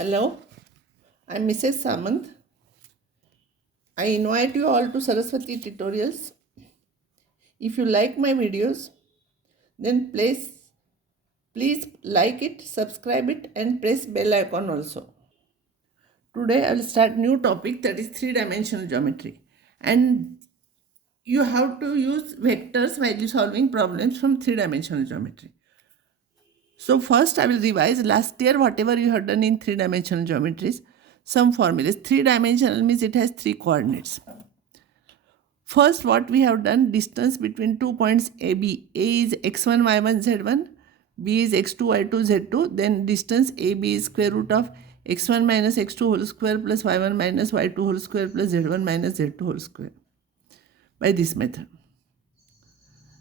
Hello, I'm Mrs. Samant. I invite you all to Saraswati tutorials. If you like my videos, then please like it, subscribe it, and press bell icon also. Today I will start new topic, that is three-dimensional geometry, and you have to use vectors while solving problems from three-dimensional geometry. So first I will revise last year whatever you have done in three-dimensional geometries. Some formulas. Three-dimensional means it has three coordinates. First, what we have done, distance between 2 points AB. A is x1, y1, z1. B is x2, y2, z2. Then distance AB is square root of x1 minus x2 whole square plus y1 minus y2 whole square plus z1 minus z2 whole square. By this method.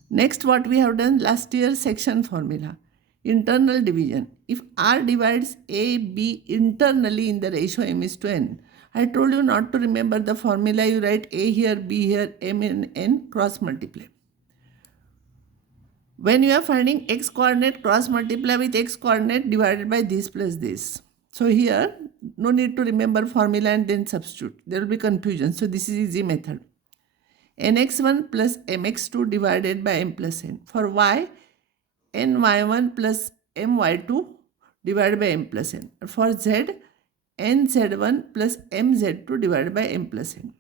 Next, what we have done last year, section formula. Internal division. If R divides A, B internally in the ratio m is to n. I told you not to remember the formula. You write A here, B here, m and n, cross multiply. When you are finding x coordinate, cross multiply with x coordinate divided by this plus this. So here, no need to remember formula and then substitute. There will be confusion. So this is easy method. nx1 plus mx2 divided by m plus n. For y, ny1 plus my2 divided by m plus n. For z, nz1 plus mz2 divided by m plus n.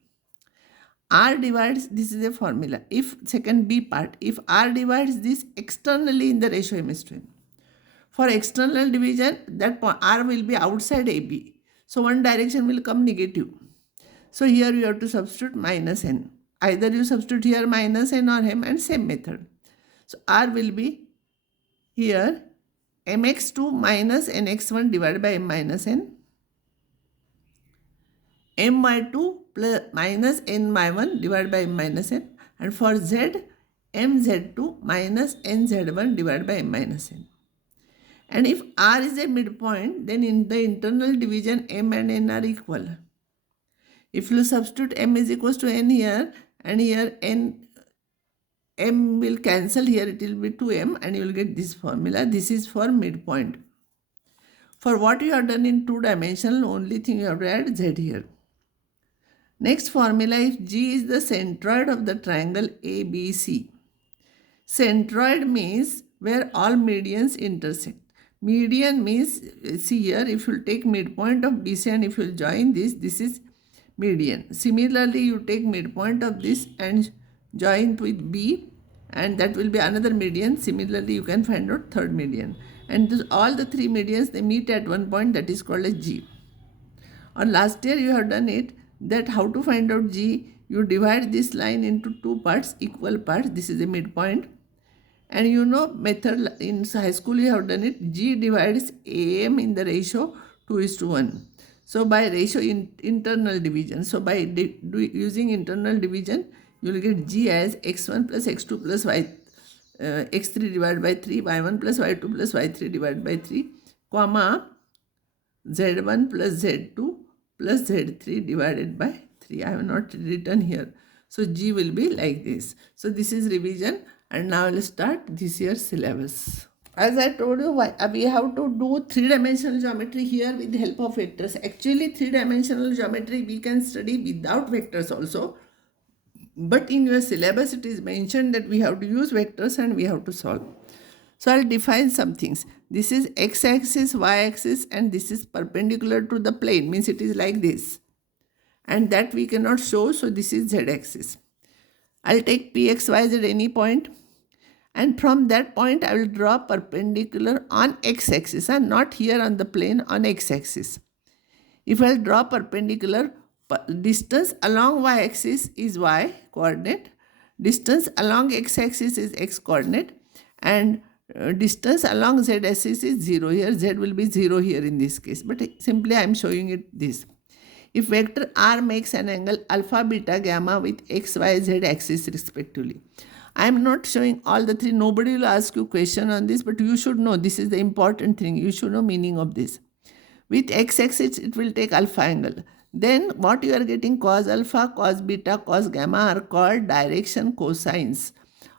R divides, this is a formula. If, second B part, if R divides this externally in the ratio m is to n. For external division, that R will be outside AB. So one direction will come negative. So here you have to substitute minus n. Either you substitute here minus n or m, and same method. So R will be here mx2 minus nx1 divided by m minus n. my2 plus minus my1 divided by m minus n. And for z, mz2 minus nz1 divided by m minus n. And if R is a midpoint, then in the internal division m and n are equal. If you substitute m is equals to n here, and here m will cancel, here it will be 2m, and you will get this formula. This is for midpoint. For what you have done in two-dimensional, only thing you have to add z here. Next formula, if G is the centroid of the triangle ABC. Centroid means where all medians intersect. Median means, see here, if you take midpoint of BC and if you join this, this is median. Similarly, you take midpoint of this and join with B, and that will be another median. Similarly, you can find out third median. And this, all the three medians, they meet at one point, that is called as G. On last year, you have done it, that how to find out G. You divide this line into two parts, equal parts. This is a midpoint. And you know method in high school you have done it. G divides AM in the ratio 2:1. So by ratio internal division. So by using internal division, you will get G as x1 plus x2 plus x3 divided by 3, y1 plus y2 plus y3 divided by 3, comma z1 plus z2 plus z3 divided by 3. I have not written here. So G will be like this. So this is revision, and now I will start this year's syllabus. As I told you, we have to do three-dimensional geometry here with the help of vectors. Actually, three-dimensional geometry we can study without vectors also. But in your syllabus, it is mentioned that we have to use vectors and we have to solve. So I'll define some things. This is x-axis, y-axis, and this is perpendicular to the plane. Means it is like this. And that we cannot show, so this is z-axis. I'll take p, x, y, z any point. And from that point, I will draw perpendicular on x-axis, and not here on the plane, on x-axis. If I draw perpendicular, distance along y-axis is y coordinate, distance along x-axis is x coordinate, and distance along z-axis is 0 here. Z will be 0 here in this case, but simply I am showing it this. If vector R makes an angle alpha, beta, gamma with x, y, z axis respectively. I am not showing all the three. Nobody will ask you question on this, but you should know. This is the important thing. You should know meaning of this. With x-axis, it will take alpha angle. Then what you are getting, cos alpha, cos beta, cos gamma are called direction cosines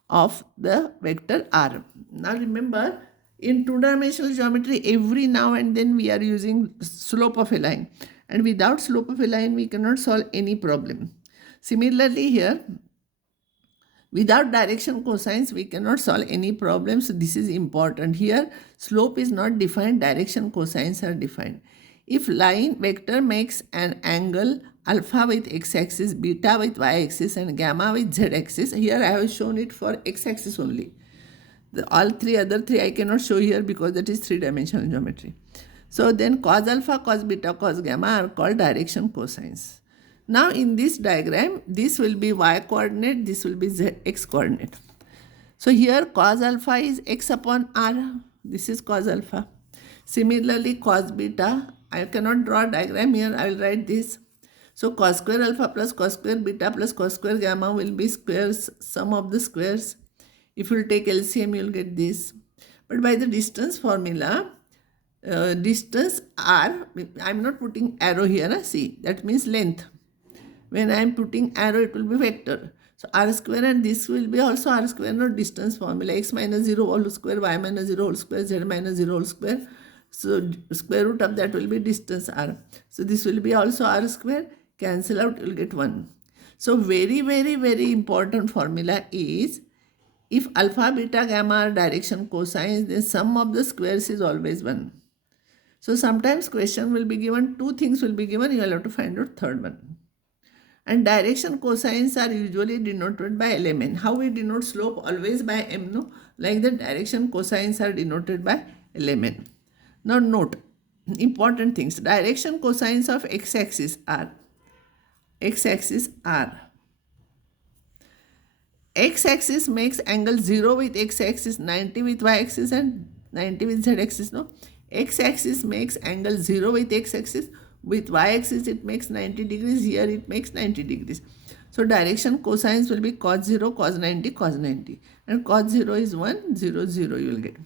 of the vector R. Now remember, In two-dimensional geometry, every now and then we are using slope of a line. And without slope of a line, we cannot solve any problem. Similarly here, without direction cosines, we cannot solve any problem. So this is important. Here, slope is not defined, direction cosines are defined. If line vector makes an angle alpha with x-axis, beta with y-axis, and gamma with z-axis, here I have shown it for x-axis only. All other three I cannot show here because that is three-dimensional geometry. So then cos alpha, cos beta, cos gamma are called direction cosines. Now in this diagram, this will be y coordinate, this will be z x coordinate. So here cos alpha is x upon r. This is cos alpha. Similarly cos beta, I cannot draw a diagram here, I will write this. So cos square alpha plus cos square beta plus cos square gamma will be squares, sum of the squares. If you take LCM, you will get this. But by the distance formula, distance r, I am not putting arrow here, see, that means length. When I am putting arrow, it will be vector. So r square, and this will be also r square, not distance formula. X minus 0 whole square, y minus 0 whole square, z minus 0 whole square. So square root of that will be distance r. So this will be also r square. Cancel out, you will get 1. So very, very, very important formula is, if alpha, beta, gamma are direction cosines, then sum of the squares is always 1. So sometimes question will be given, two things will be given, you will have to find out third one. And direction cosines are usually denoted by element. How we denote slope? Always by m, no? Like the direction cosines are denoted by element. Now note, important things. Direction cosines of x-axis are, x-axis makes angle 0 with x-axis, 90 with y-axis, and 90 with z-axis, no? X-axis makes angle 0 with x-axis, with y-axis it makes 90 degrees, here it makes 90 degrees. So direction cosines will be cos 0, cos 90, cos 90. And cos 0 is 1, 0, 0 you will get.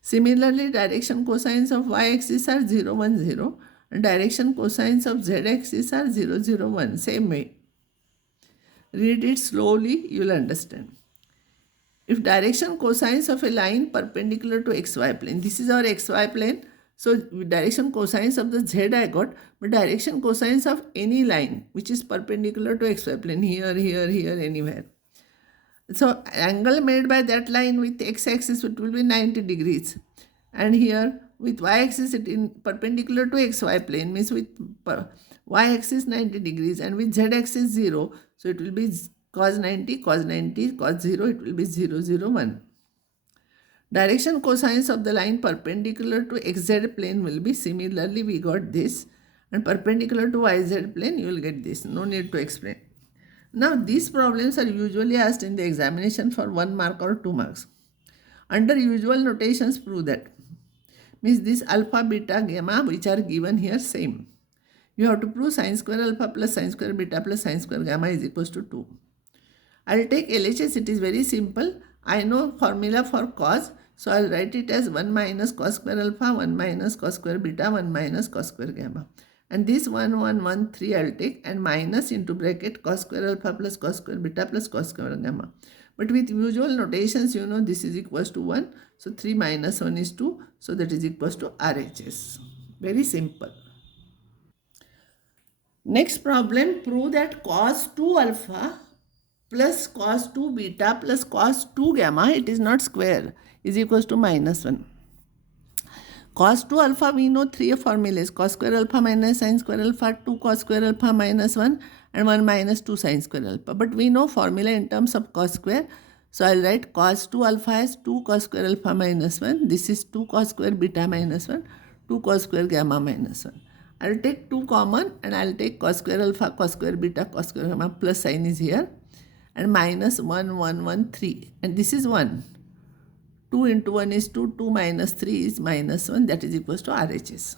Similarly, direction cosines of y-axis are 0, 1, 0. And direction cosines of z-axis are 0, 0, 1. Same way. Read it slowly, you will understand. If direction cosines of a line perpendicular to xy plane, this is our xy plane. So direction cosines of the z I got, but direction cosines of any line which is perpendicular to xy plane, here, here, here, anywhere. So angle made by that line with x-axis, it will be 90 degrees. And here with y-axis, it in perpendicular to xy plane, means with y-axis 90 degrees, and with z-axis 0. So it will be cos 90, cos 90, cos 0, it will be 0, 0, 1. Direction cosines of the line perpendicular to xz plane will be, similarly we got this, and perpendicular to yz plane you will get this. No need to explain. Now these problems are usually asked in the examination for 1 mark or 2 marks. Under usual notations, prove that. Means this alpha, beta, gamma which are given here same. You have to prove sin square alpha plus sin square beta plus sin square gamma is equals to 2. I will take LHS, it is very simple. I know formula for cos, so I will write it as 1 minus cos square alpha, 1 minus cos square beta, 1 minus cos square gamma. And this 1, 1, 1, 3 I will take, and minus into bracket cos square alpha plus cos square beta plus cos square gamma. But with usual notations, you know this is equals to 1. So 3 minus 1 is 2. So that is equals to RHS. Very simple. Next problem, prove that cos 2 alpha plus cos 2 beta plus cos 2 gamma, it is not square, is equals to minus 1. Cos 2 alpha, we know 3 formulas, cos square alpha minus sin square alpha, 2 cos square alpha minus 1, and 1 minus 2 sin square alpha. But we know formula in terms of cos square. So I will write cos 2 alpha as 2 cos square alpha minus 1. This is 2 cos square beta minus 1, 2 cos square gamma minus 1. I will take 2 common, and I will take cos square alpha, cos square beta, cos square gamma, plus sign is here, and minus 1, 1, 1, 3. And this is 1. 2 into 1 is 2, 2 minus 3 is minus 1, that is equals to RHS.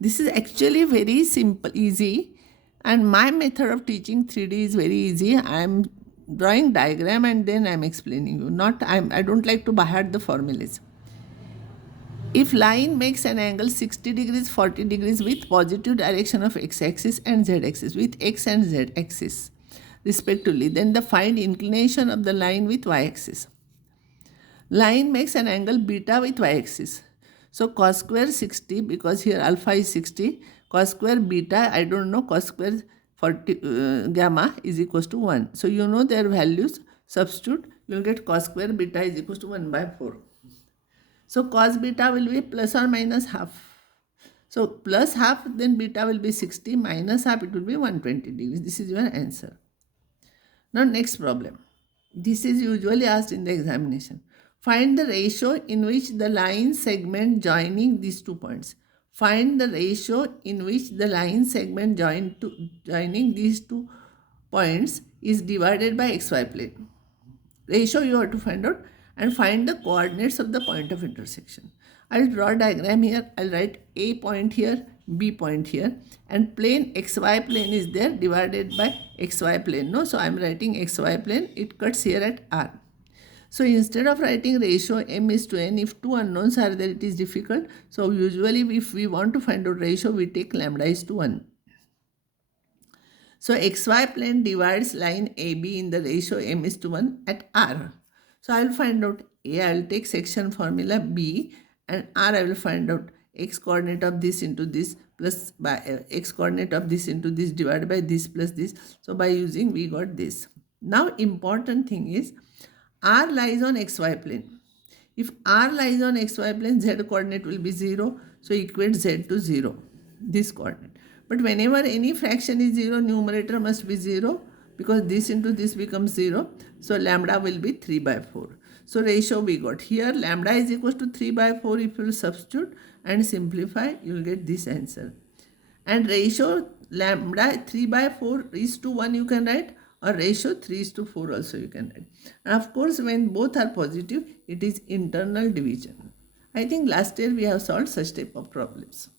This is actually very simple, easy, and my method of teaching 3D is very easy. I am drawing diagram and then I am explaining you. I don't like to by heart the formulas. If line makes an angle 60 degrees, 40 degrees with positive direction of x-axis and z-axis, with x and z-axis respectively, then the find inclination of the line with y-axis. Line makes an angle beta with y-axis. So cos square 60, because here alpha is 60, cos square beta, I don't know, cos square 40 gamma is equals to 1. So you know their values, substitute, you will get cos square beta is equals to 1 by 4. So cos beta will be plus or minus half. So plus half, then beta will be 60, minus half, it will be 120 degrees. This is your answer. Now next problem. This is usually asked in the examination. Find the ratio in which the line segment joining these 2 points. Find the ratio in which the line segment joining these 2 points is divided by xy plane. Ratio you have to find out and find the coordinates of the point of intersection. I'll draw a diagram here. I'll write A point here, B point here, and plane xy plane is there divided by xy plane. No, so I'm writing xy plane. It cuts here at R. So instead of writing ratio m is to n, if two unknowns are there, it is difficult. So usually if we want to find out ratio, we take lambda is to 1. So xy plane divides line AB in the ratio m is to 1 at R. So I will find out A, I will take section formula B, and R I will find out x coordinate of this into this plus by x coordinate of this into this divided by this plus this. So by using we got this. Now important thing is R lies on xy plane. If R lies on xy plane, z coordinate will be 0. So equate z to 0, this coordinate. But whenever any fraction is 0, numerator must be 0 because this into this becomes 0. So lambda will be 3 by 4. So ratio we got here, lambda is equal to 3 by 4. If you will substitute and simplify, you will get this answer. And ratio lambda 3 by 4 is to 1 you can write, or ratio 3 is to 4 also you can write. And of course, when both are positive, it is internal division. I think last year we have solved such type of problems.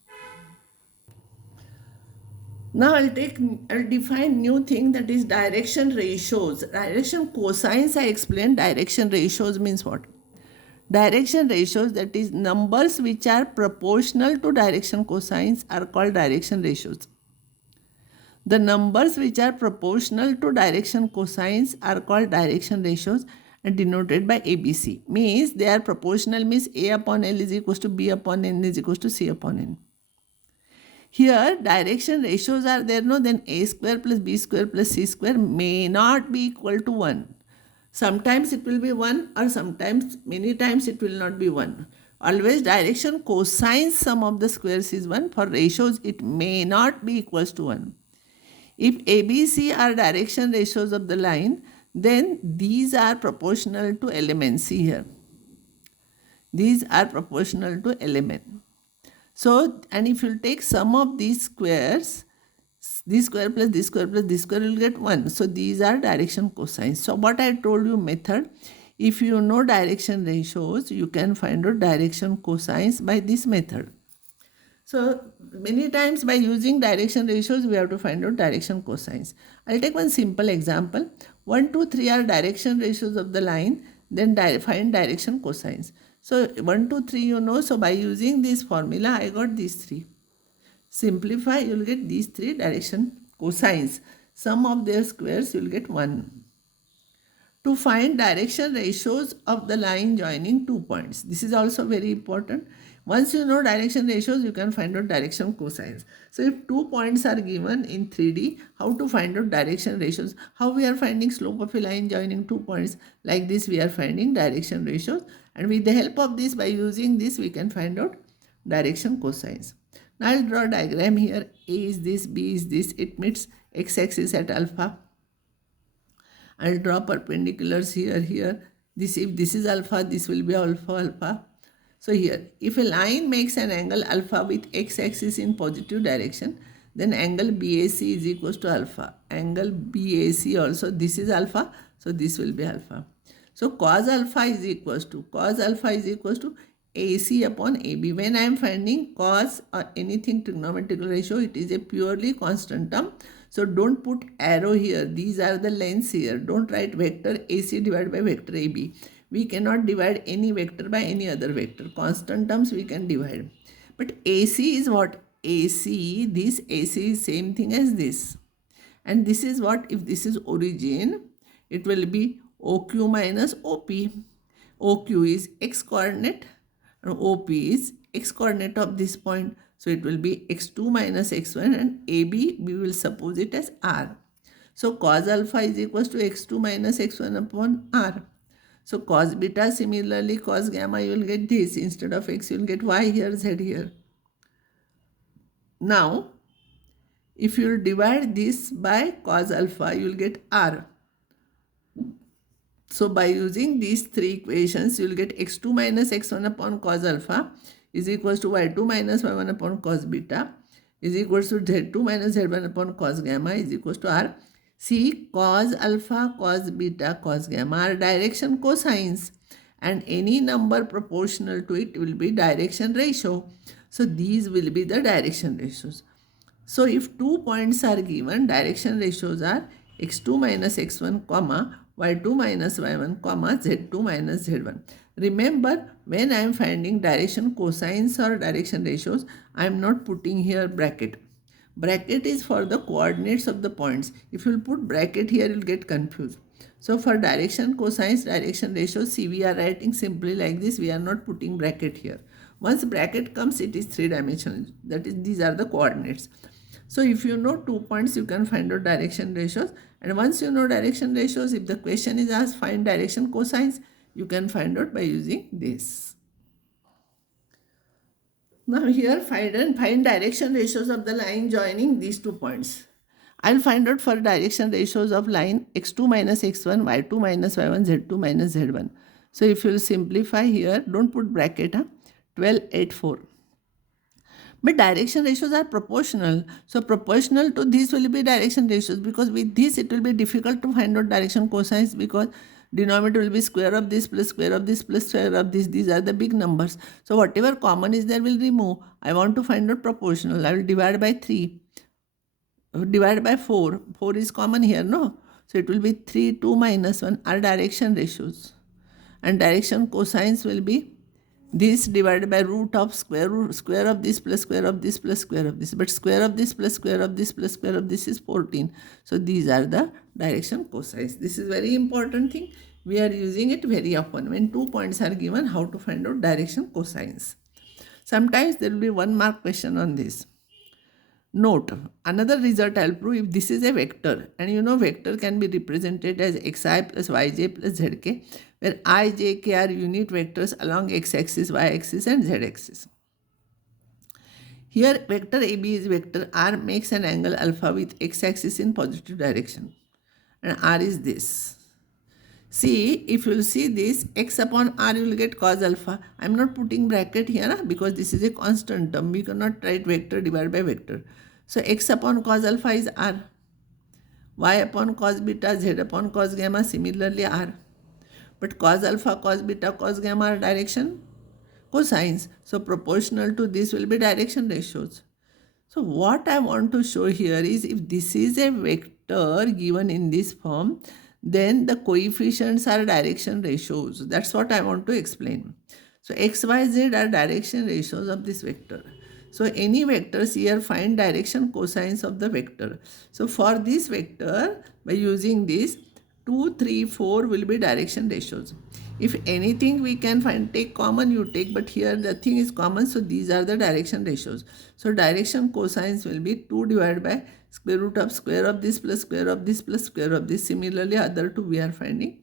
Now I'll define new thing, that is direction ratios. Direction cosines I explained. Direction ratios means what? Direction ratios, that is numbers which are proportional to direction cosines, are called direction ratios. The numbers which are proportional to direction cosines are called direction ratios and denoted by ABC. Means they are proportional, means A upon L is equals to B upon N is equals to C upon N. Here direction ratios are there, no, then A square plus B square plus C square may not be equal to 1. Sometimes it will be 1 or sometimes many times it will not be 1. Always direction cosine sum of the squares is 1. For ratios it may not be equals to 1. If ABC are direction ratios of the line, then these are proportional to element. See here. These are proportional to element. So, and if you take sum of these squares, this square plus this square plus this square will get 1. So, these are direction cosines. So, what I told you method, if you know direction ratios, you can find out direction cosines by this method. So, many times by using direction ratios, we have to find out direction cosines. I'll take one simple example. 1, 2, 3 are direction ratios of the line, then find direction cosines. So 1, 2, 3 you know, so by using this formula I got these 3. Simplify, you will get these 3 direction cosines. Sum of their squares you will get 1. To find direction ratios of the line joining 2 points. This is also very important. Once you know direction ratios, you can find out direction cosines. So if 2 points are given in 3D, how to find out direction ratios? How we are finding slope of a line joining 2 points? Like this we are finding direction ratios, and with the help of this, by using this, we can find out direction cosines. Now I'll draw a diagram here. A is this, B is this. It meets x-axis at alpha. I'll draw perpendiculars here. This, if this is alpha, this will be alpha. So here, if a line makes an angle alpha with x-axis in positive direction, then angle BAC is equals to alpha. Angle BAC also, this is alpha, so this will be alpha. So cos alpha is equals to AC upon AB. When I am finding cos or anything trigonometrical ratio, it is a purely constant term. So don't put arrow here. These are the lengths here. Don't write vector AC divided by vector AB. We cannot divide any vector by any other vector. Constant terms we can divide. But AC is what? AC, this AC is same thing as this. And this is what? If this is origin, it will be OQ minus OP. OQ is x coordinate and OP is x coordinate of this point. So it will be x2 minus x1, and AB we will suppose it as R. So cos alpha is equals to x2 minus x1 upon R. So cos beta, similarly cos gamma, you will get this. Instead of x, you will get y here, z here. Now, if you will divide this by cos alpha, you will get R. So by using these three equations, you will get x2 minus x1 upon cos alpha is equals to y2 minus y1 upon cos beta is equals to z2 minus z1 upon cos gamma is equals to R. See, cos alpha, cos beta, cos gamma are direction cosines, and any number proportional to it will be direction ratio. So these will be the direction ratios. So if 2 points are given, direction ratios are x2 minus x1, comma, y2 minus y1, comma, z2 minus z1. Remember, when I am finding direction cosines or direction ratios, I am not putting here bracket. Bracket is for the coordinates of the points. If you will put bracket here, you will get confused. So for direction cosines, direction ratios, see, we are writing simply like this. We are not putting bracket here. Once bracket comes, it is three-dimensional. That is, these are the coordinates. So if you know 2 points, you can find out direction ratios. And once you know direction ratios, if the question is asked find direction cosines, you can find out by using this. Now here find direction ratios of the line joining these 2 points. I'll find out for direction ratios of line x2 minus x1, y2 minus y1, z2 minus z1. So if you will simplify here, don't put bracket, 12, 8, 4. But direction ratios are proportional. So proportional to this will be direction ratios, because with this it will be difficult to find out direction cosines, because denominator will be square of this plus square of this plus square of this. These are the big numbers. So whatever common is there will remove. I want to find out proportional. I will divide by 3. Divide by 4. 4 is common here, no? So it will be 3, 2 minus 1 are direction ratios. And direction cosines will be this divided by root of square of this plus square of this plus square of this. But square of this plus square of this plus square of this is 14. So these are the direction cosines. This is very important thing. We are using it very often. When 2 points are given, how to find out direction cosines. Sometimes there will be 1 mark question on this. Note, another result I will prove if this is a vector, and you know vector can be represented as xi plus yj plus zk, where I, j, k are unit vectors along x-axis, y-axis and z-axis. Here vector AB is vector R makes an angle alpha with x-axis in positive direction, and R is this. See, if you will see this, x upon R you will get cos alpha. I am not putting bracket here because this is a constant term. We cannot write vector divided by vector. So x upon cos alpha is R. Y upon cos beta, z upon cos gamma, similarly R. But cos alpha, cos beta, cos gamma are direction cosines. So proportional to this will be direction ratios. So what I want to show here is if this is a vector given in this form, then the coefficients are direction ratios. That's what I want to explain. So x, y, z are direction ratios of this vector. So any vectors here find direction cosines of the vector. So for this vector, by using this, 2, 3, 4 will be direction ratios. If anything we can find, take common, you take, but here the thing is common, so these are the direction ratios. So direction cosines will be 2 divided by square root of square of this plus square of this plus square of this. Similarly, other two we are finding.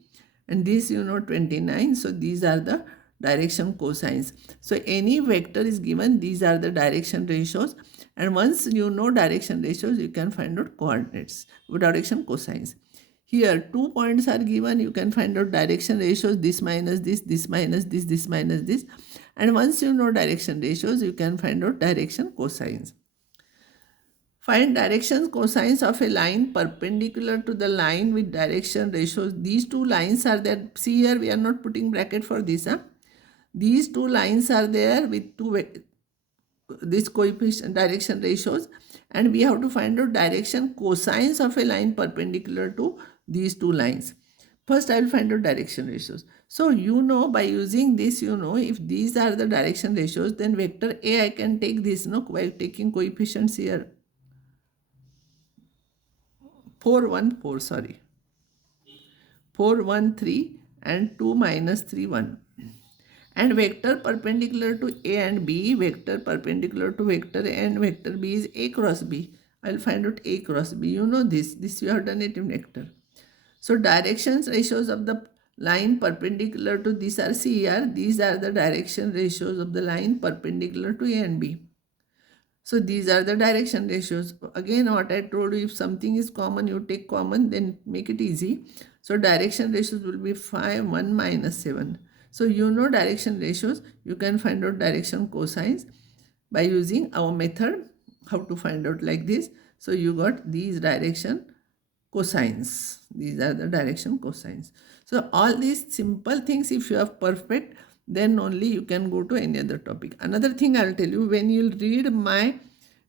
And this you know 29, so these are the direction cosines. So any vector is given, these are the direction ratios. And once you know direction ratios, you can find out coordinates, direction cosines. Here 2 points are given, you can find out direction ratios, this minus this minus this minus this. And once you know direction ratios, you can find out direction cosines. Find direction cosines of a line perpendicular to the line with direction ratios. These two lines are there. See here, we are not putting bracket for this. These two lines are there with this coefficient direction ratios, and we have to find out direction cosines of a line perpendicular to these two lines. First I will find out direction ratios. So you know, by using this, you know if these are the direction ratios, then vector A I can take this, no, by taking coefficients here. 4, 1, 4, sorry. 4, 1, 3 and 2 minus 3, 1. And vector perpendicular to A and B, vector perpendicular to vector A and vector B is A cross B. I'll find out A cross B. You know this you have done it in vector. So directions ratios of the line perpendicular to this are CR. These are the direction ratios of the line perpendicular to A and B. So these are the direction ratios. Again, what I told you, if something is common, you take common, then make it easy. So direction ratios will be 5, 1 minus 7. So you know direction ratios. You can find out direction cosines by using our method. How to find out like this. So you got these direction cosines. These are the direction cosines. So all these simple things, if you have perfect, then only you can go to any other topic. Another thing I'll tell you, when you'll read my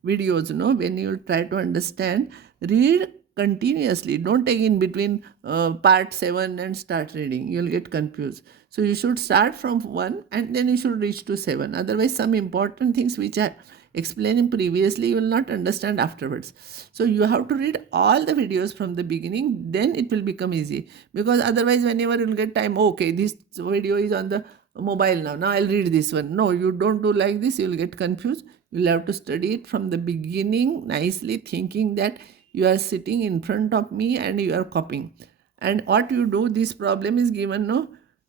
videos, when you'll try to understand, read continuously. Don't take in between part 7 and start reading. You'll get confused. So you should start from 1 and then you should reach to 7. Otherwise, some important things which I explained previously, you will not understand afterwards. So you have to read all the videos from the beginning, then it will become easy. Because otherwise, whenever you'll get time, okay, this video is on the mobile now I'll read this one. No, you don't do like this, you'll get confused. You'll have to study it from the beginning nicely, thinking that you are sitting in front of me and you are copying. And what you do, this problem is given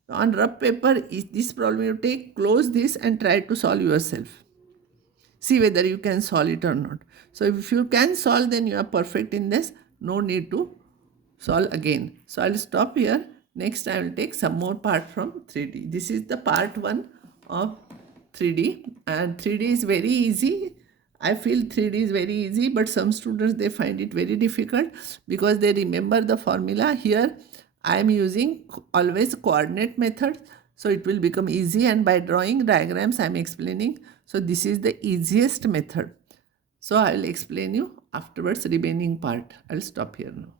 on rough paper. Is this problem you take, close this and try to solve yourself. See whether you can solve it or not. So if you can solve, then you are perfect in this. No need to solve again. So I'll stop here. Next I will take some more part from 3D. This is the part 1 of 3D, and 3D is very easy. I feel 3D is very easy, but some students, they find it very difficult because they remember the formula. Here I am using always coordinate method, so it will become easy, and by drawing diagrams I am explaining. So this is the easiest method. So I will explain you afterwards remaining part. I will stop here now.